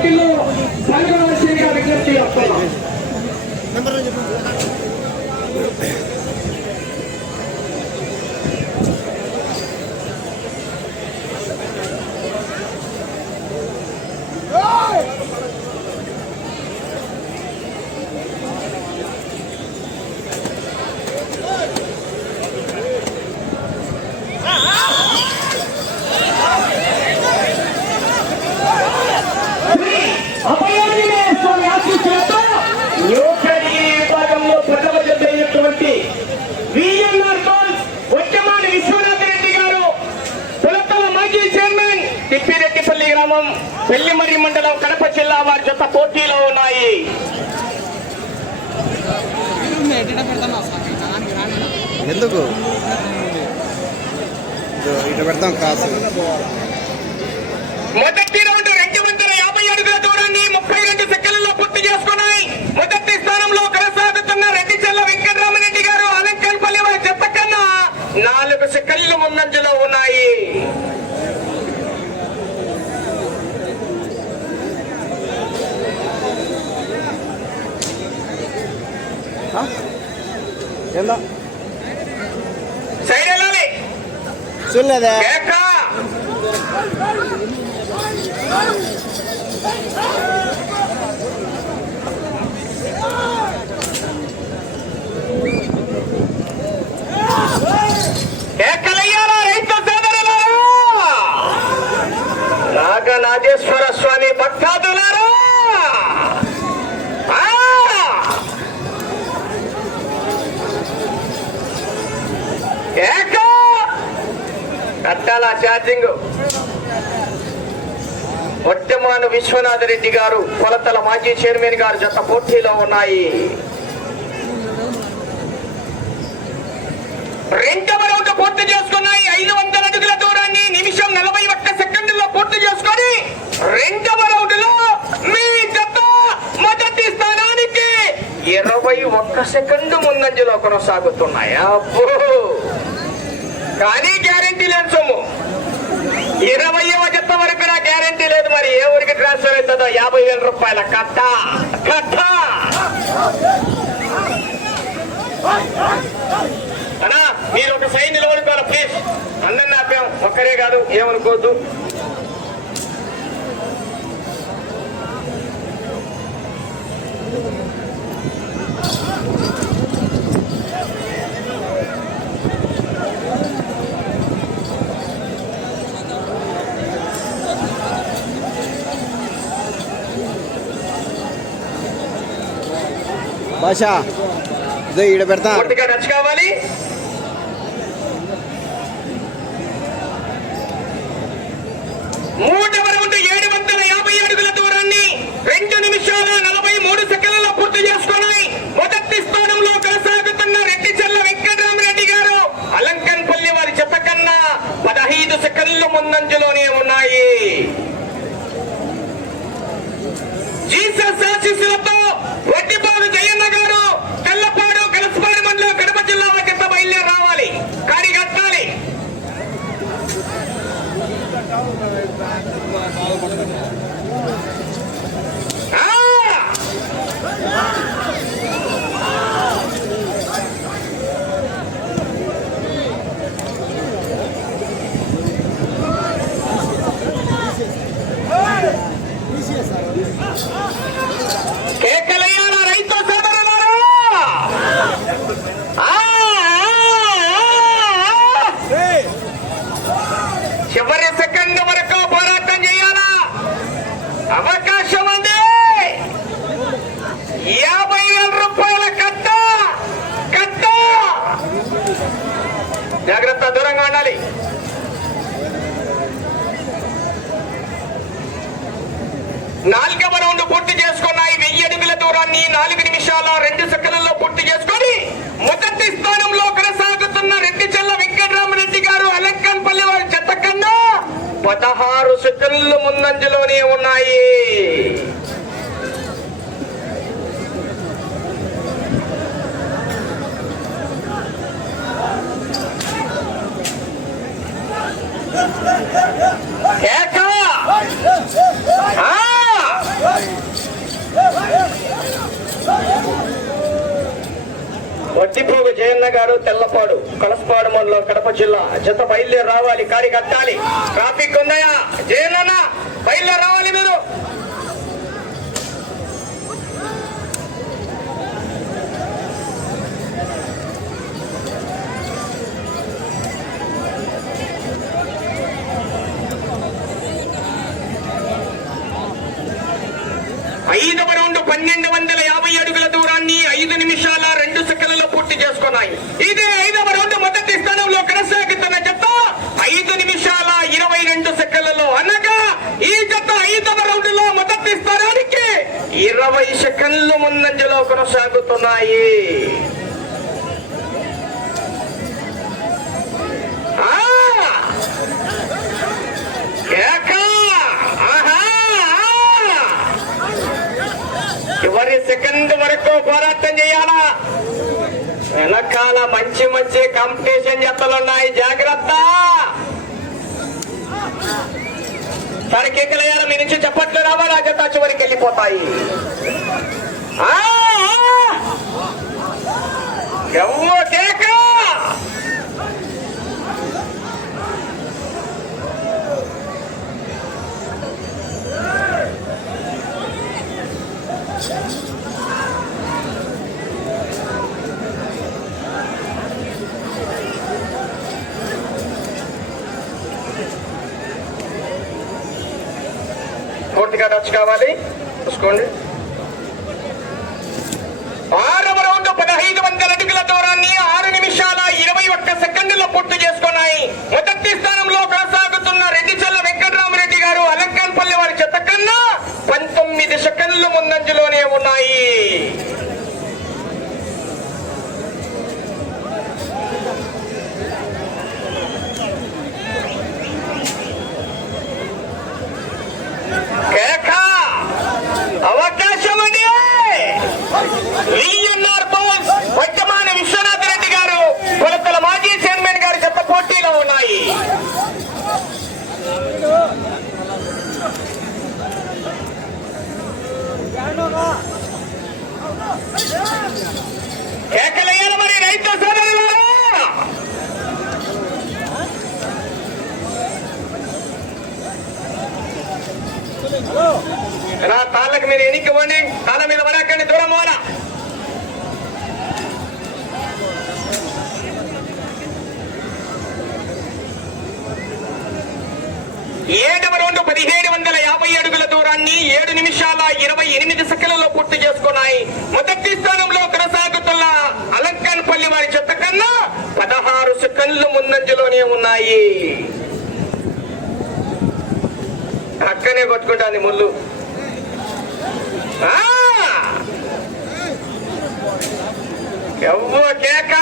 పోటీల్లో గ్రామం పెళ్ళిమరి మండలం కడప జిల్లా వారి జత పోటీలో ఉన్నాయి. ఎందుకు? ఇటు పెడతాం కాసు. మొదటి రౌండ్ రెండు వందల యాభై అడుగుల దూరాన్ని ముప్పై రెండు సెకండ్లలో పూర్తి చేసుకున్నాయి మొదటి స్థానంలో కొనసాగుతున్న రెడ్డి చెల్ల వెంకటరామరెడ్డి గారు అలంకల్పల్లి వారి చెత్త కన్నా నాలుగు సెకండ్లు ముందంజలో ఉన్నాయి. ఏందా? చూడలేదా నాగనాగేశ్వర స్వామి భక్తాదులారా ఆ! కేక కట్టాల ఛార్జింగ్. వర్ధమాన విశ్వనాథ రెడ్డి గారు కొలతల మాజీ చైర్మన్ గారు జత పోటీలో ఉన్నాయి. రెండవ రౌండ్ పూర్తి చేసుకున్నాయి. ఐదు వందల అడుగుల దూరాన్ని నిమిషం నలభై ఒక్క సెకండ్లో పూర్తి చేసుకొని రెండవ రౌండ్లో మీ జత మొదటి స్థానానికి ఇరవై ఒక్క సెకండ్ ముందంజలో కొనసాగుతున్నాయా. కానీ గ్యారెంటీ లేదు సొమ్ము. ఇరవయవ జత వరకు నా గ్యారెంటీ లేదు మరి. ఏ ఊరికి ట్రాన్స్ఫర్ అవుతుందో యాభై వేల రూపాయల కట్ట. కట్ట. అన్నా మీరు ఒక సైన్ నిలబడుకోవాలి ప్లీజ్ అందరిని ఆపాం. ఒక్కరే కాదు ఏమనుకోవద్దు. భాష ఇదో ఈడ పెడతా. పూర్తిగా టచ్ కావాలి. మూడవ రౌండ్ ఏడు వందల యాభై అడుగుల దూరాన్ని రెండు నిమిషాల నలభై మూడు సెకండ్లలో పూర్తి చేసుకున్నాయి మొదటి స్థానంలో కొనసాగుతున్న రెడ్డి చెల్ల వెంకటరామరెడ్డి గారు అలంకన్పల్లి వారి చెత్త కన్నా పదహైదు సెకండ్లు ముందంజలోనే ఉన్నాయి జీసస్ ఆశీస్సులతో వడ్డిపాడు జయన్న గారు కల్లపాడు కలసపాడు మండలం కడప జిల్లా కింద బయలుదేరి రావాలి కాడి కట్టాలి ఆ! కేకలయ్యారా రైతు సోదరులారా ఆ, ఆ, ఆ! చివరి సెకండ్ వరకు పోరాటం చేయాలా అవకాశం ఉంది యాభై వేల రూపాయల కట్ట కట్ట జాగ్రత్త దూరంగా ఉండాలి నాలుగవ రౌండ్ పూర్తి చేసుకున్నాయి వెయ్యి అడుగుల దూరాన్ని నాలుగు నిమిషాల రెండు సెకండ్లలో పూర్తి చేసుకొని మొదటి స్థానంలో కొనసాగుతున్న రెడ్డి చెల్ల వెంకటరామరెడ్డి గారు అలంకన్పల్లి వారి చెత్త కన్నా పదహారు సెకండ్లు ముందంజలోనే ఉన్నాయి. ఏకా! ఆ! జయన్న గారు తెల్లపాడు కలసపాడు మండలం కడప జిల్లా. జత బయలుదేరి రావాలి కారి కట్టాలి. ట్రాఫిక్ ఉందయా జయన్న బయలుదేరి రావాలి మీరు ఐదవ రౌండ్ పన్నెండు వందల యాభై అడుగుల దూరాన్ని ఐదు నిమిషాల రెండు సెకండ్లలో పూర్తి చేసుకున్నాయి ఇదే ఐదవ రౌండ్ మొదటి స్థానంలో కొనసాగుతున్న జత ఐదు నిమిషాల ఇరవై రెండు సెకండ్లలో అనగా ఈ జత ఐదవ రౌండ్లో మొదటి స్థానానికి ఇరవై సెకండ్లు ముందంజలో కొనసాగుతున్నాయి ఆ! కేక! ఆహా! ఆ! చివరి సెకండ్ పోరాటం చేయాలా వెనకాల మంచి మంచి కాంపిటీషన్ జతలున్నాయి జాగ్రత్త సరే మీ నుంచి చెప్పట్లు రావాలి ఆ జత చివరికి వెళ్ళిపోతాయి ఆ! ఆ! ఎవ్వ కేక పూర్తిగా టచ్ కావాలి? చూసుకోండి. ఆరవ రౌండ్ పదహైదు వందల అడుగుల దూరాన్ని ఆరు నిమిషాల ఇరవై ఒక్క సెకండ్లలో పూర్తి చేసుకున్నాయి. మొదటి స్థానంలో కొనసాగుతున్న రెడ్డిచల్ల వెంకటరామరెడ్డి గారు అలంకాన్పల్లి వారి చెత్త కన్నా పంతొమ్మిది సెకండ్లు ముందంజలోనే ఉన్నాయి కేక అవకాశం అని విఎన్ఆర్ బౌన్స్ వర్తమాన విశ్వనాథ్ రెడ్డి గారు కొలతల మాజీ చైర్మన్ గారు చెత్త పోటీలో ఉన్నాయి కేకలయ్యాలి మరి రైతు సోదరులారా నా మీరు ఎనిక్కివ్వండి తాళ్ళ మీద పడకండి దూరం పోరా ఏడవ రెండు పదిహేడు వందల యాభై అడుగుల దూరాన్ని ఏడు నిమిషాల ఇరవై ఎనిమిది సెకండ్లలో పూర్తి చేసుకున్నాయి. మొదటి స్థానంలో కొనసాగుతున్న అలంకాన్పల్లి వారి చెత్త కన్నా పదహారు సెకండ్లు ముందంజలోనే ఉన్నాయి. అక్కనే కొట్టుకుంటాంది ముళ్ళు. ఎవ్వ కేక!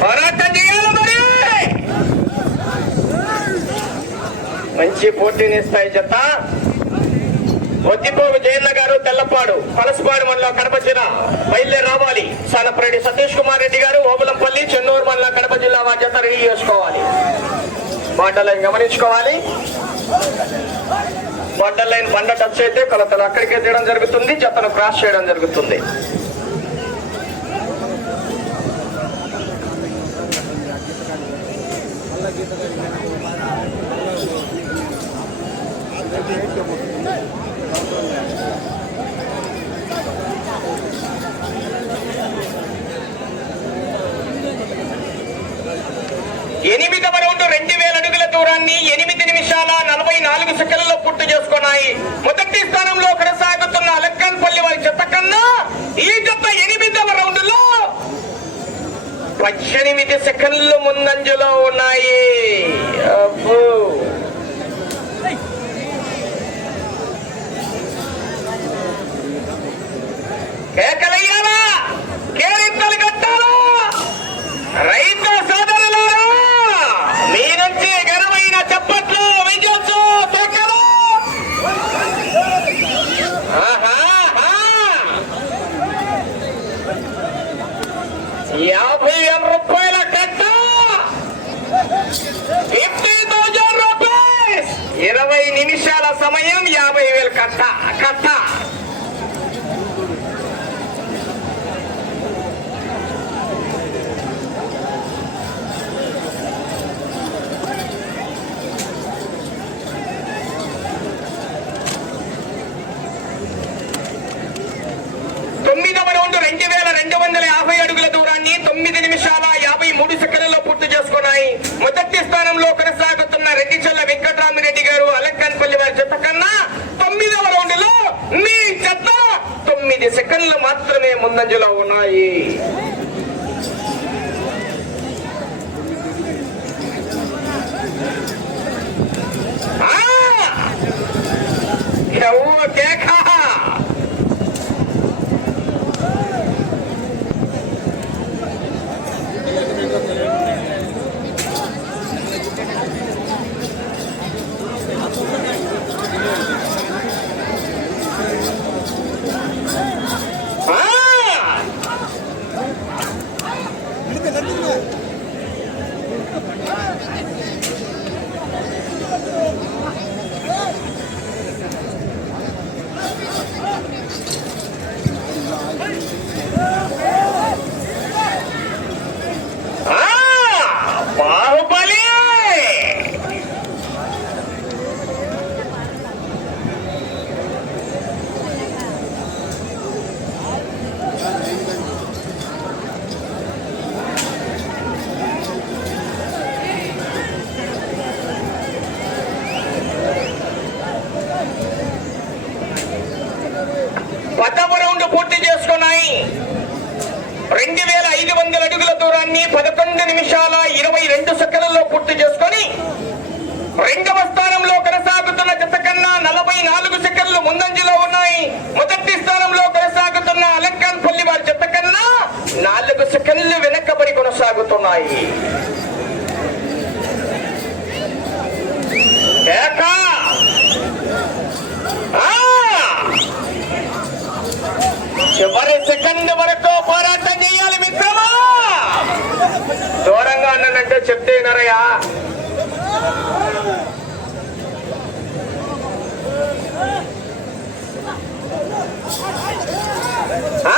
పోరాటం చేయాలి మరి! మంచి పోటీనిస్తాయి చెత్త ఒత్తిపోగు జయన్న గారు తెల్లపాడు పలసపాడు మండలం కడప జిల్లా బయలుదేరి రావాలి. సానపరెడ్డి సతీష్ కుమార్ రెడ్డి గారు ఓబులంపల్లి చెన్నూరు మండలం కడప జిల్లా వారి జత రెడీ చేసుకోవాలి. మాటలను గమనించుకోవాలి. బార్డర్ లైన్ బండ టచ్ అయితే కొలతలు అక్కడికే తీయడం జరుగుతుంది జతను క్రాస్ చేయడం జరుగుతుంది. ఎనిమిదవ రౌండ్ రెండు వేల అడుగుల దూరాన్ని ఎనిమిది నిమిషాల నలభై నాలుగు సెకండ్లలో పూర్తి చేసుకున్నాయి. మొదటి స్థానంలో కొనసాగుతున్న అలక్కన్పల్లి వారి చెత్త కన్నా ఈ జత ఎనిమిదవ రౌండ్లో పద్దెనిమిది సెకండ్లు ముందంజలో ఉన్నాయి. కేకలయ్యారా? కేరింతలు కట్టాలా? రైతు సోదరులారా మీ నుంచి ఘనమైన చప్పట్లు విజయోత్సవ తొక్కలు ఆహాహా. యాభై వేల రూపాయల కట్ట ఫిఫ్టీ థౌజండ్ రూపీస్ ఇరవై నిమిషాల సమయం యాభై వేల కట్ట కట్ట మూడు సెకండ్లలో పూర్తి చేసుకున్నాయి మొదటి స్థానంలో కొనసాగుతున్న రెడ్డి చల్ల వెంకటరామిరెడ్డి గారు అలంకన్పల్లి వారి జత కన్నా తొమ్మిదవ రౌండ్లో మీ జత తొమ్మిది సెకండ్లు మాత్రమే ముందంజలో ఉన్నాయి ఆ! ఎవ్వ ఆ! ఆ! బాహుబలి పదవ రౌండ్ పూర్తి చేసుకున్నాయి రెండు వేల ఐదు వందల ని పదకొండు నిమిషాల ఇరవై రెండు సెకండ్లలో పూర్తి చేసుకొని రెండవ స్థానంలో కొనసాగుతున్న జత కన్నా నలభై నాలుగు సెకండ్లు ముందంజలో ఉన్నాయి. మొదటి స్థానంలో కొనసాగుతున్న అలంకాన్ పల్లి వారి జత కన్నా నాలుగు సెకండ్లు వెనకబడి కొనసాగుతున్నాయి. చివరి సెకండ్ వరకు పోరాటం చేయాలి మిత్రమా? దూరంగా అన్నానంటే చెప్తే వినరయ్యా ఆ!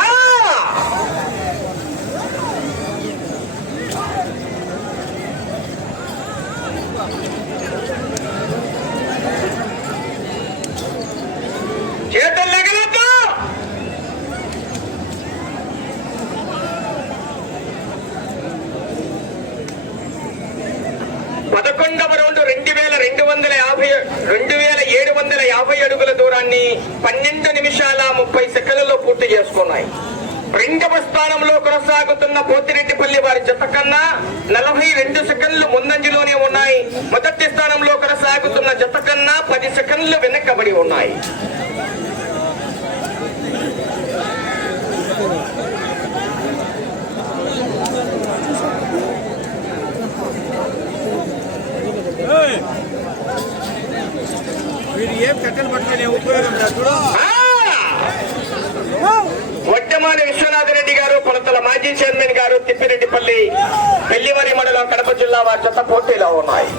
చేతులు ఎగరొద్దు పదకొండవ రౌండ్ రెండు వేల రెండు వందల యాభై రెండు వేల ఏడు వందల యాభై అడుగుల దూరాన్ని పన్నెండు నిమిషాల ముప్పై సెకండ్లలో పూర్తి చేసుకున్నాయి. రెండవ స్థానంలో కొనసాగుతున్న పోతిరెడ్డిపల్లి వారి జత కన్నా నలభై రెండు సెకండ్లు ముందంజలోనే ఉన్నాయి. మొదటి స్థానంలో కొనసాగుతున్న జత కన్నా పది సెకండ్లు వెనకబడి ఉన్నాయి. వీడు పట్టుకునే ఉపయోగం వడ్డమాని విశ్వనాథ రెడ్డి గారు కొలతల మాజీ చైర్మన్ గారు తిప్పిరెడ్డిపల్లి పెళ్ళివరి మండలం కడప జిల్లా వారి జత పోటీలో ఉన్నాయి.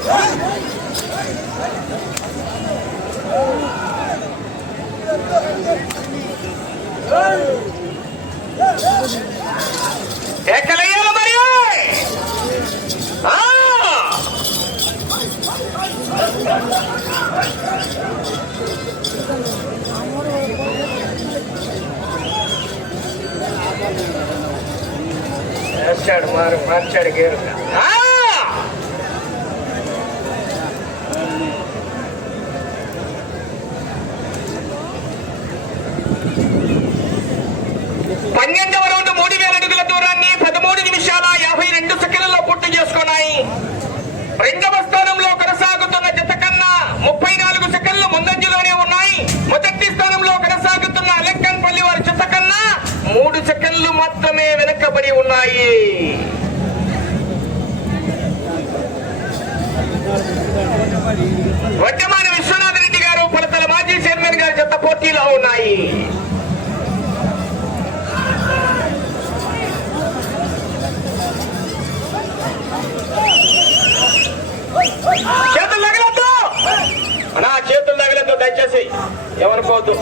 ఎవరికోద్దు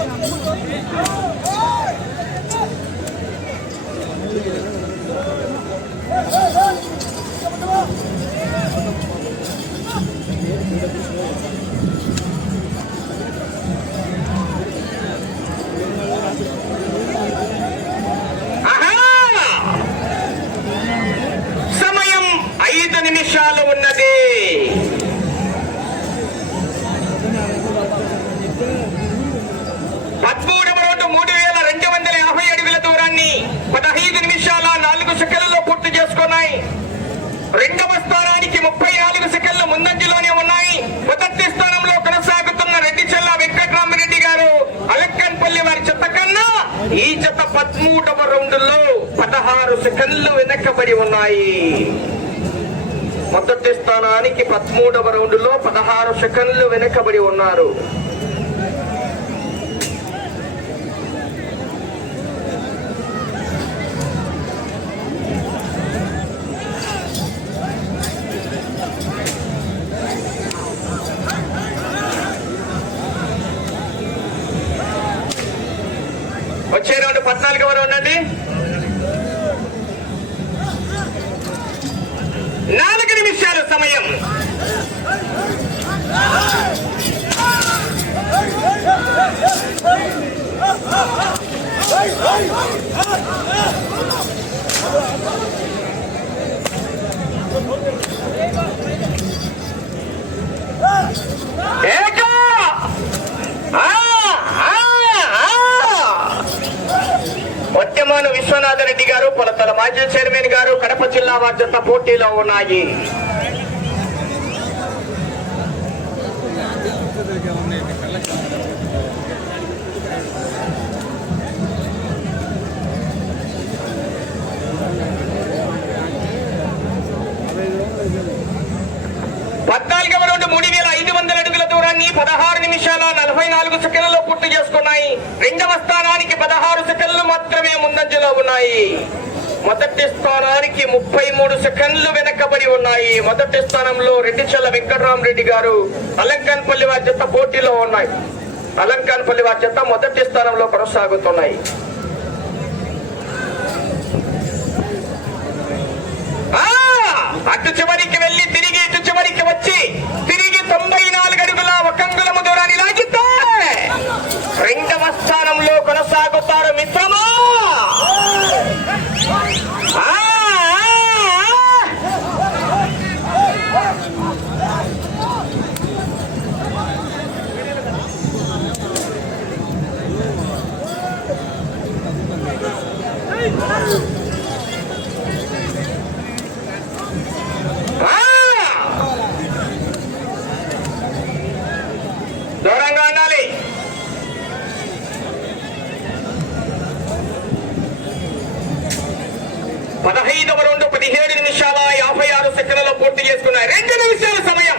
సమయం ఐదు నిమిషాలు ఉన్న పదహైదు నిమిషాల నాలుగు సెకండ్లలో పూర్తి చేసుకున్నాయి. రెండవ స్థానానికి ముప్పై నాలుగు సెకండ్ల ముందంజలోనే ఉన్నాయి. మొదటి స్థానంలో కొనసాగుతున్న రెడ్డి చెల్ల వెంకటరామరెడ్డి గారు అలక్కన్పల్లి వారి చెత్త కన్నా ఈ చెత్త పదమూడవ రౌండ్లో పదహారు సెకండ్లు వెనక్కబడి ఉన్నాయి. మొదటి స్థానానికి పదమూడవ రౌండ్లో పదహారు సెకండ్లు వెనకబడి ఉన్నారు. మాజీ చైర్మన్ గారు కడప జిల్లా వారి జత పోటీలో ఉన్నాయి. పద్నాలుగవ రెండు మూడు వేల ఐదు వందల అడుగుల దూరాన్ని పదహారు నిమిషాల నలభై నాలుగు సెకండ్లలో పూర్తి చేసుకున్నాయి. రెండవ స్థానానికి పదహారు సెకండ్లు మాత్రమే ముందంజలో ఉన్నాయి. మొదటి స్థానానికి ముప్పై మూడు సెకండ్లు వెనకబడి ఉన్నాయి. మొదటి స్థానంలో రెడ్డిచల్ల వెంకటరామరెడ్డి గారు అలంకాన్పల్లి వారి జత పోటీలో ఉన్నాయి. అలంకాన్పల్లి వారి జత మొదటి స్థానంలో కొనసాగుతున్నాయి. అటు చివరి పదహైదవ రెండు పదిహేడు నిమిషాల యాభై ఆరు సెకండ్లలో పూర్తి చేసుకున్నాయి. రెండు నిమిషాల సమయం.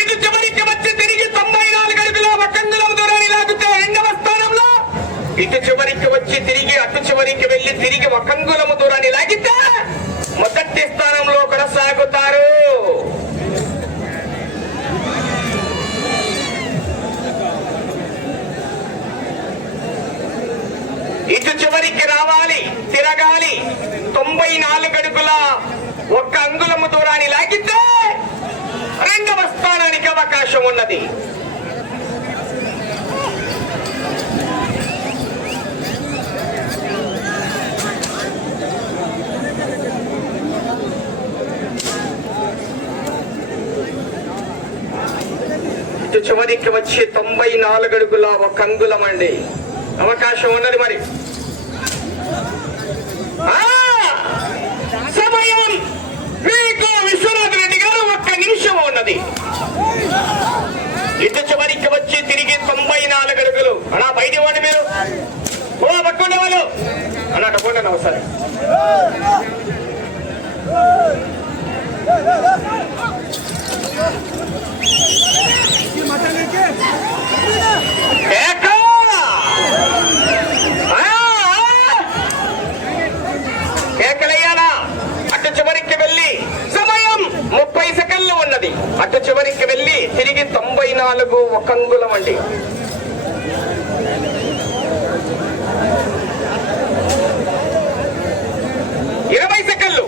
ఇది చివరికి వచ్చి తిరిగి తొంభై నాలుగు అడుగుల ఒకంగులం దూరాన్ని లాగితే రెండవ స్థానంలో ఇటు చివరికి వచ్చి తిరిగి అటు చివరికి వెళ్ళి తిరిగి ఒకంగులము దూరాన్ని లాగితే మొదటి స్థానంలో కొనసాగుతారు. ఇటు చివరికి రావాలి తిరగాలి. తొంభై నాలుగు అడుగుల ఒక్క అంగుళము దూరాన్ని లాగితే రెండవ స్థానానికి అవకాశం ఉన్నది. చివరికి వచ్చి తొంభై నాలుగు అడుగుల ఒక అంగుళం అండి. అవకాశం ఉన్నది మరి ఆ! సమయం మీకు విశ్వనాథ్ రెడ్డి గారు ఒక్క నిమిషం ఉన్నది. ఇటు చివరికి వచ్చి తిరిగి తొంభై నాలుగు అడుగులు. అలా బయట ఇవ్వండి మీరు. ఓ పట్టుకునే వాళ్ళు. అన్నట్టు పోండి ఒకసారి. ఏ? ఆ! ఆ! కేకలేయాలా అటు చివరికి వెళ్ళి సమయం ముప్పై సెకండ్లు ఉన్నది అటు చివరికి వెళ్ళి తిరిగి తొంభై నాలుగు ఒక అంగుళం అండి. ఇరవై సెకండ్లు.